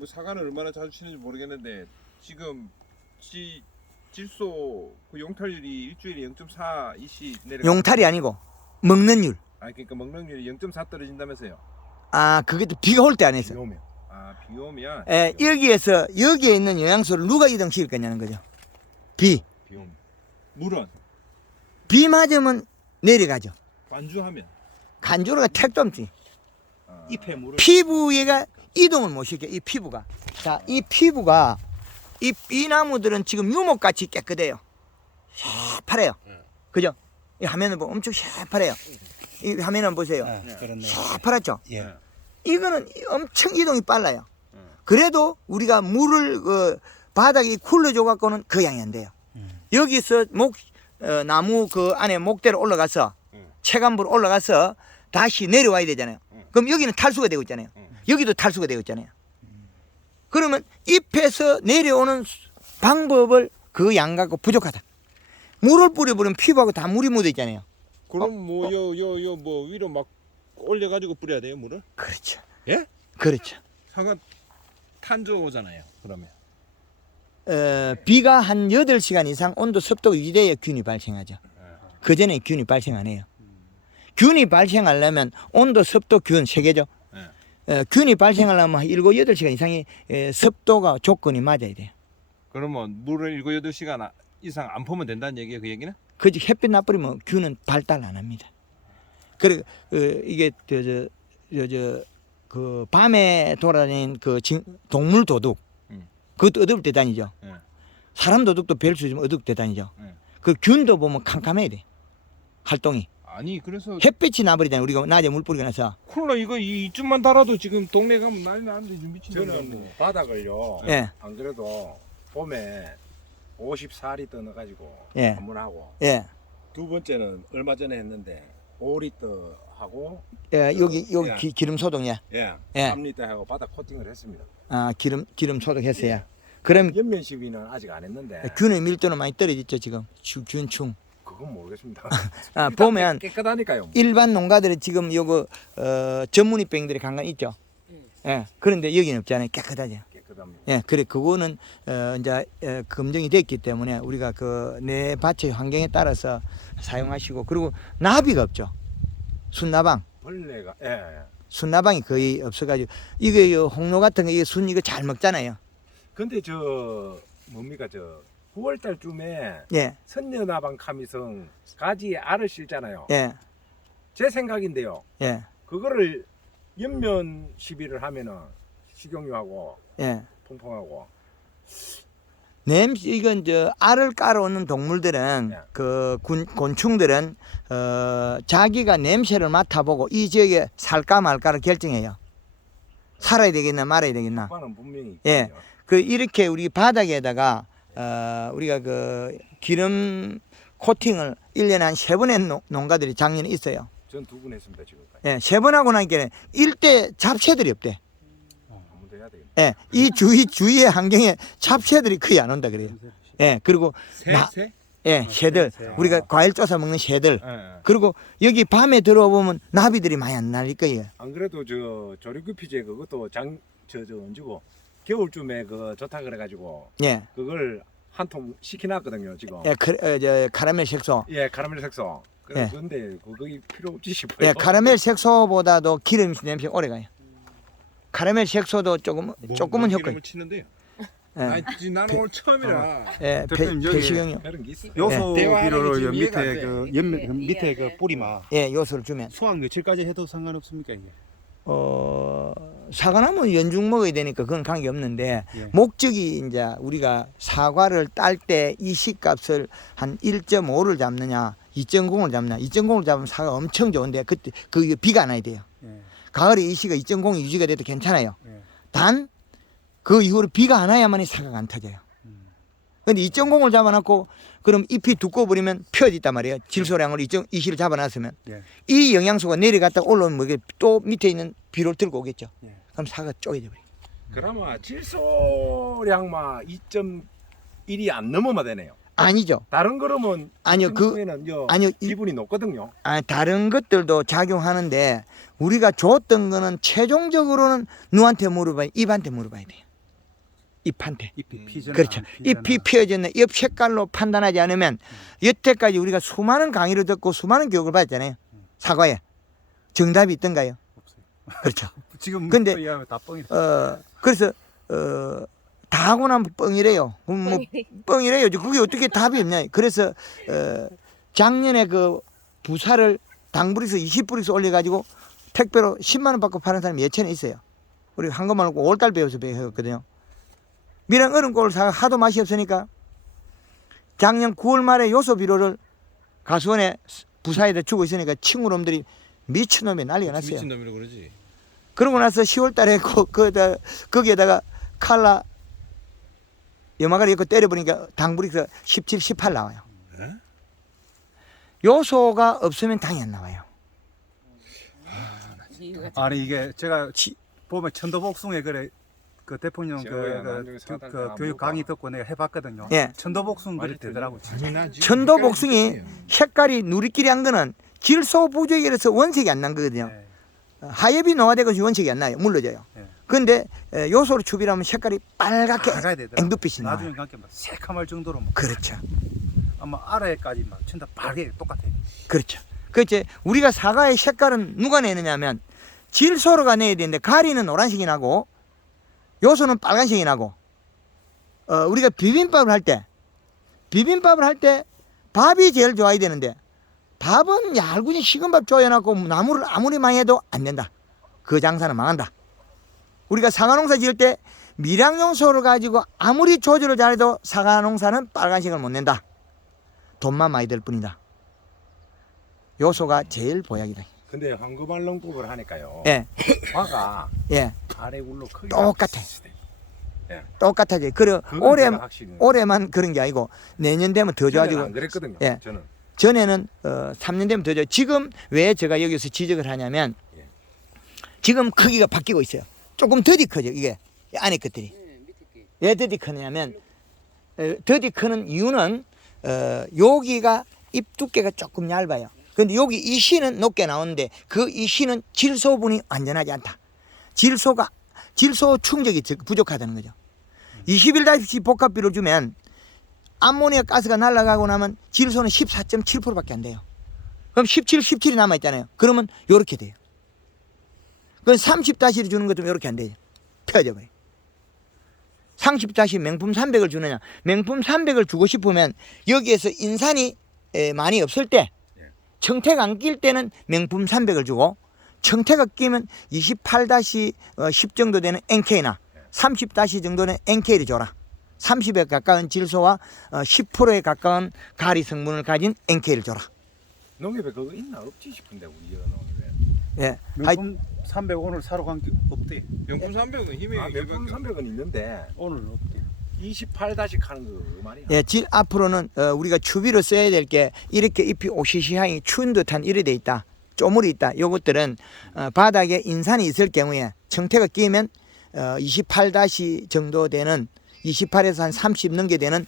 뭐 사과는 얼마나 자주 치는지 모르겠는데 지금 질소 그 용탈률이 일주일에 0.4 이씨 내려. 용탈이 아니고 먹는 율. 아 그러니까 먹는 율이 0.4 떨어진다면서요. 아, 그게 또 비가 올 때 안 비 했어. 오면. 아, 비 오면. 예, 여기에서 여기에 있는 영양소를 누가 이동시킬 거냐는 거죠. 비. 비 오면. 물은 비 맞으면 내려가죠. 관주하면. 간주로가 택도 없지. 아, 잎에 물을 피부가 이동을 못 시켜. 이 피부가. 자, 이 피부가 이 나무들은 지금 유목같이 깨끗해요. 새파래요. 그죠? 이 화면을 보면 엄청 새파래요. 이 화면을 보세요. 그렇네. 새파랗죠? 예. 이거는 엄청 이동이 빨라요. 그래도 우리가 물을 바닥에 굴러줘 갖고는 그 양이 안 돼요. 여기서 나무 그 안에 목대로 올라가서 체감부로 올라가서 다시 내려와야 되잖아요. 그럼 여기는 탈수가 되고 있잖아요. 여기도 탈수가 되고 있잖아요. 그러면 잎에서 내려오는 방법을 그 양 갖고 부족하다. 물을 뿌려버리면 피부하고 다 물이 묻어 있잖아요. 그럼 뭐 위로 막 올려가지고 뿌려야 돼요 물을? 그렇죠. 예? 그렇죠. 사과 탄저잖아요. 그러면. 비가 한 8시간 이상 온도 습도가 유지돼야 균이 발생하죠. 그 전에 균이 발생 안 해요. 균이 발생하려면 온도, 습도, 균 세 개죠. 균이 발생하려면 7, 8시간 이상의 습도가 조건이 맞아야 돼요. 그러면 물을 7, 8시간 이상 안 퍼면 된다는 얘기예요, 그 얘기는? 그 햇빛 나버리면 균은 발달 안 합니다. 그리고 이게 그 밤에 돌아다니는 그 동물 도둑, 그것도 어둡을 때 다니죠. 사람 도둑도 뵐 수 있으면 어둡을 때 다니죠. 그 균도 보면 캄캄해야 돼. 활동이. 아니 그래서 햇빛이 나버리잖아요. 우리가 낮에 물 뿌리고 나서. 콜라 이거 이쯤만 달아도 지금 동네 가면 난리 나는데 지금 미친. 저는 바닥을요. 예. 안 그래도 봄에 54리터 넣어가지고 예. 한 번 하고 예. 두 번째는 얼마 전에 했는데 5리터 하고 예, 여기 예. 기름 소독이야. 예, 예. 3리터 하고 바닥 코팅을 했습니다. 아, 기름 소독했어요. 그럼 연면 시비는 아직 안 했는데 균의 밀도는 많이 떨어졌죠, 지금. 균충. 그건 모르겠습니다. 아, 일단 보면 깨끗하니까요. 일반 농가들이 지금 요거 전문의 병들이 간간 있죠. 예. 그런데 여기는 없잖아요. 깨끗하죠. 깨끗합니다. 예. 그래 그거는 이제 검증이 됐기 때문에 우리가 그 내 밭의 환경에 따라서 사용하시고, 그리고 나비가 없죠. 순나방. 벌레가 예. 순나방이 거의 없어가지고 이게 홍로 같은 거 이게 순 이거 잘 먹잖아요. 근데 저 뭡니까 저 9월달쯤에 예. 선녀나방 카미성 가지에 알을 실잖아요. 예. 제 생각인데요. 예. 그거를 연면 시비를 하면은 식용유하고 예. 통풍하고 이건 알을 깔아오는 동물들은 네. 그 곤충들은 자기가 냄새를 맡아보고 이 지역에 살까 말까를 결정해요. 살아야 되겠나 말아야 되겠나. 효과는 분명히 예. 있거든요. 그 이렇게 우리 바닥에다가 우리가 그 기름 코팅을 1년에 한 3번 농가들이 작년에 있어요. 전 2번 했습니다 지금까지. 예, 3번 하고 나니까 일대 잡채들이 없대. 한번 더 해야 되겠네. 예, 이 주위의 환경에 잡채들이 거의 안 온다 그래요. 예, 그리고 새? 예, 새들. 우리가 과일 쪼사 먹는 새들. 예. 그리고 여기 밤에 들어와 보면 나비들이 많이 안 날릴 거예요. 안 그래도 저 조류구피제 그것도 저 언제고 겨울쯤에 그 좋다 그래가지고 예, 그걸 한 통 시켜놨거든요 지금. 예, 카라멜 색소. 예, 카라멜 색소. 예. 그런데 그게 필요 없지 싶어요. 예, 카라멜 색소보다도 기름 냄새 오래 가요. 카라멜 색소도 조금은 효과. 기름을 치는데요. 예, 아니 나는 오늘 처음이라. 예, 대표님, 여기 배식용유. 그런 게 있어요. 요소 대화하는 게 비료를 지금 요 이해가 안 밑에 돼. 그 연면 그 밑에 그 뿌리마 예, 요소를 주면 수확 며칠까지 해도 상관없습니까 이게? 사과나무 연중 먹어야 되니까 그건 관계 없는데 예. 목적이 이제 우리가 사과를 딸 때 이 시값을 한 1.5를 잡느냐 2.0을 잡느냐. 2.0을 잡으면 사과 엄청 좋은데 그때 그 비가 안 와야 돼요. 예. 가을에 이 시가 2.0이 유지가 돼도 괜찮아요. 예. 단 그 이후로 비가 안 와야만이 사과가 안 터져요. 근데 2.0을 잡아놨고 그럼 잎이 두꺼워 버리면 펴져 있단 말이에요. 질소량을 2.2를 잡아놨으면 예. 이 영양소가 내려갔다 올라오면 뭐 또 밑에 있는 비료를 들고 오겠죠. 예. 그럼 사과가 쪼개져 버려요. 그러면 질소량만 2.1이 안 넘어만 되네요. 아니죠. 다른 거라면 아니요, 아니요, 기분이 높거든요. 다른 것들도 작용하는데 우리가 줬던 거는 최종적으로는 누구한테 물어봐야, 입한테 물어봐야 돼요. 잎한테. 잎이 피잖아. 그렇죠. 잎이 피어졌는 잎 색깔로 판단하지 않으면 여태까지 우리가 수많은 강의를 듣고 수많은 교육을 받았잖아요. 사과에 정답이 있던가요? 없어요. 그렇죠. 지금 근데, 다 뻥이다. 그래서 다 하고 나면 뻥이래요. 그럼 뭐 뻥이래요. 그게 어떻게 답이 없냐. 그래서 작년에 그 부사를 당브릭스 20브릭스 올려가지고 택배로 10만 원 받고 파는 사람이 예천에 있어요. 우리 한국말 없고 5월달 배워서 배웠거든요. 미랑 얼음골을 사가 하도 맛이 없으니까 작년 9월 말에 요소 비료를 가수원에 부사에다 주고 있으니까 친구놈들이 미친놈이 난리가 났어요. 미친놈이라 그러지. 그러고 나서 10월 달에 거기에다가 칼라 염화가루 넣고 때려보니까 당브릭스 17, 18 나와요. 에? 요소가 없으면 당이 안 나와요. 아니 이게 제가 보면 천도복숭에 그래 그 대통령 그 교육 강의 듣고 내가 해봤거든요. 예. 천도복숭 그래 되더라고. 천도복숭이 색깔이 누리끼리 한 거는 질소 부족이라서 원색이 안 난 거거든요. 예. 하엽이 노화되고 원색이 안 나요. 물러져요. 예. 그런데 요소로 추비하면 색깔이 빨갛게 밝아야 되더라고. 앵두빛이 나와요. 나중에 가게 막 새카말 정도로 막 그렇죠. 아마 아래까지 막 전부 다 빨개 똑같아요. 그렇죠. 그 이제 우리가 사과의 색깔은 누가 내느냐면 질소로가 내야 되는데 가리는 노란색이 나고 요소는 빨간색이 나고 우리가 비빔밥을 할 때 밥이 제일 좋아야 되는데 밥은 얇은 식은 밥 조여놓고 나무를 아무리 많이 해도 안 된다. 그 장사는 망한다. 우리가 사과 농사 지을 때 미량용소를 가지고 아무리 조절을 잘해도 사과 농사는 빨간색을 못 낸다. 돈만 많이 들 뿐이다. 요소가 제일 보약이다. 근데 황금알농법을 하니까요. 예, 화가 예, 아래 울로 크기가 똑같아. 예. 똑같아지. 그리고 그건 제가 확실히 올해만 그런 게 아니고 내년 되면 더 전에는 좋아지고. 안 그랬거든요. 예. 저는 전에는 3년 되면 더 좋아. 지금 왜 제가 여기서 지적을 하냐면 예. 지금 크기가 바뀌고 있어요. 조금 더디 커져 이게 안에 것들이. 왜 더디 크냐면 더디 크는 이유는 여기가 잎 두께가 조금 얇아요. 근데 여기 이시는 높게 나오는데 그 이시는 질소분이 완전하지 않다. 질소 충족이 부족하다는 거죠. 21-10 복합비를 주면 암모니아 가스가 날아가고 나면 질소는 14.7%밖에 안 돼요. 그럼 17, 17이 남아있잖아요. 그러면 요렇게 돼요. 그건 30-를 주는 것도 이렇게 안 돼요. 펴져 버려요. 30- 맹품 300을 주느냐. 맹품 300을 주고 싶으면 여기에서 인산이 많이 없을 때 청태가 안 낄 때는 맹품 300을 주고 청태가 끼면 28-10 정도 되는 NK나 30- 정도는 NK를 줘라. 30에 가까운 질소와 10%에 가까운 가리 성분을 가진 NK를 줘라. 농협에 그거 있나 없지 싶은데 우리 농협에. 예. 명품 300 오늘 사러 간 게 없대. 명품 300은 힘이 몇분 300은 있는데 오늘 없대. 28- 하는 거 말이야. 예, 앞으로는 우리가 추비로 써야 될 게 이렇게 잎이 오시시하니 추운 듯한 이래 돼 있다. 쪼물이 있다. 요것들은 바닥에 인산이 있을 경우에 청태가 끼면 28- 정도 되는 28에서 한 30 넘게 되는